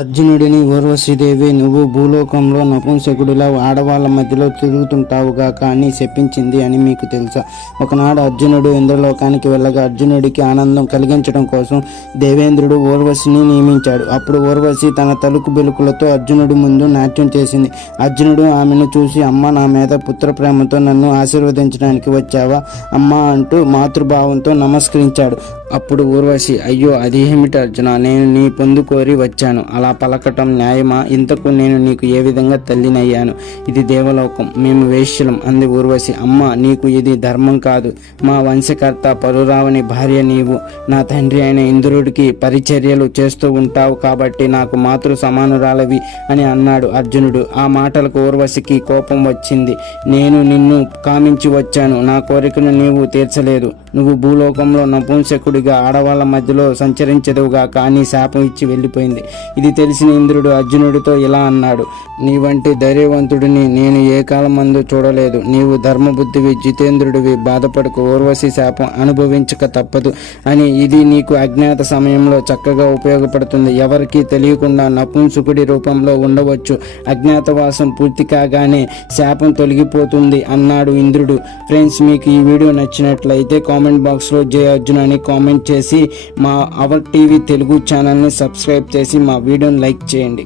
అర్జునుడిని ఊర్వశీదేవి, నువ్వు భూలోకంలో నపుంసకుడిలా ఆడవాళ్ల మధ్యలో తిరుగుతుంటావుగాక అని చెప్పించింది అని మీకు తెలుసా? ఒకనాడు అర్జునుడు ఇంద్రలోకానికి వెళ్ళగా అర్జునుడికి ఆనందం కలిగించడం కోసం దేవేంద్రుడు ఊర్వశిని నియమించాడు. అప్పుడు ఊర్వశి తన తలుకు బెలుకులతో అర్జునుడి ముందు నాట్యం చేసింది. అర్జునుడు ఆమెను చూసి, అమ్మ, నా మీద పుత్ర ప్రేమతో నన్ను ఆశీర్వదించడానికి వచ్చావా అమ్మా అంటూ మాతృభావంతో నమస్కరించాడు. అప్పుడు ఊర్వశి, అయ్యో అదేమిటి అర్జున, నేను నీ పొందు కోరి వచ్చాను. అలా పలకటం న్యాయమా? ఇంతకు నేను నీకు ఏ విధంగా తల్లినయ్యాను? ఇది దేవలోకం, మేము వేశ్యలం అంది ఊర్వశి. అమ్మ, నీకు ఇది ధర్మం కాదు. మా వంశకర్త పరురావని భార్య నీవు. నా తండ్రి అయిన ఇంద్రుడికి పరిచర్యలు చేస్తూ ఉంటావు కాబట్టి నాకు మాతృ సమానురాలవి అని అన్నాడు అర్జునుడు. ఆ మాటలకు ఊర్వశికి కోపం వచ్చింది. నేను నిన్ను కామించి వచ్చాను, నా కోరికను నీవు తీర్చలేదు. నువ్వు భూలోకంలో నపుంసకుడిగా ఆడవాళ్ల మధ్యలో సంచరించదువుగా కానీ శాపం ఇచ్చి వెళ్ళిపోయింది. ఇది తెలిసిన ఇంద్రుడు అర్జునుడితో ఇలా అన్నాడు, నీ వంటి ధైర్యవంతుడిని నేను ఏ కాలమందు చూడలేదు. నీవు ధర్మబుద్ధివి, జితేంద్రుడివి, బాధపడకు. ఊర్వశి శాపం అనుభవించక తప్పదు అని ఇది నీకు అజ్ఞాత సమయంలో చక్కగా ఉపయోగపడుతుంది. ఎవరికీ తెలియకుండా నపుంసకుడి రూపంలో ఉండవచ్చు. అజ్ఞాతవాసం పూర్తి కాగానే శాపం తొలగిపోతుంది అన్నాడు ఇంద్రుడు. ఫ్రెండ్స్, మీకు ఈ వీడియో నచ్చినట్లయితే కామెంట్ బాక్స్లో జై అర్జున్ అని కామెంట్ చేసి మా అవర్ టీవీ తెలుగు ఛానల్ని సబ్స్క్రైబ్ చేసి మా వీడియోని లైక్ చేయండి.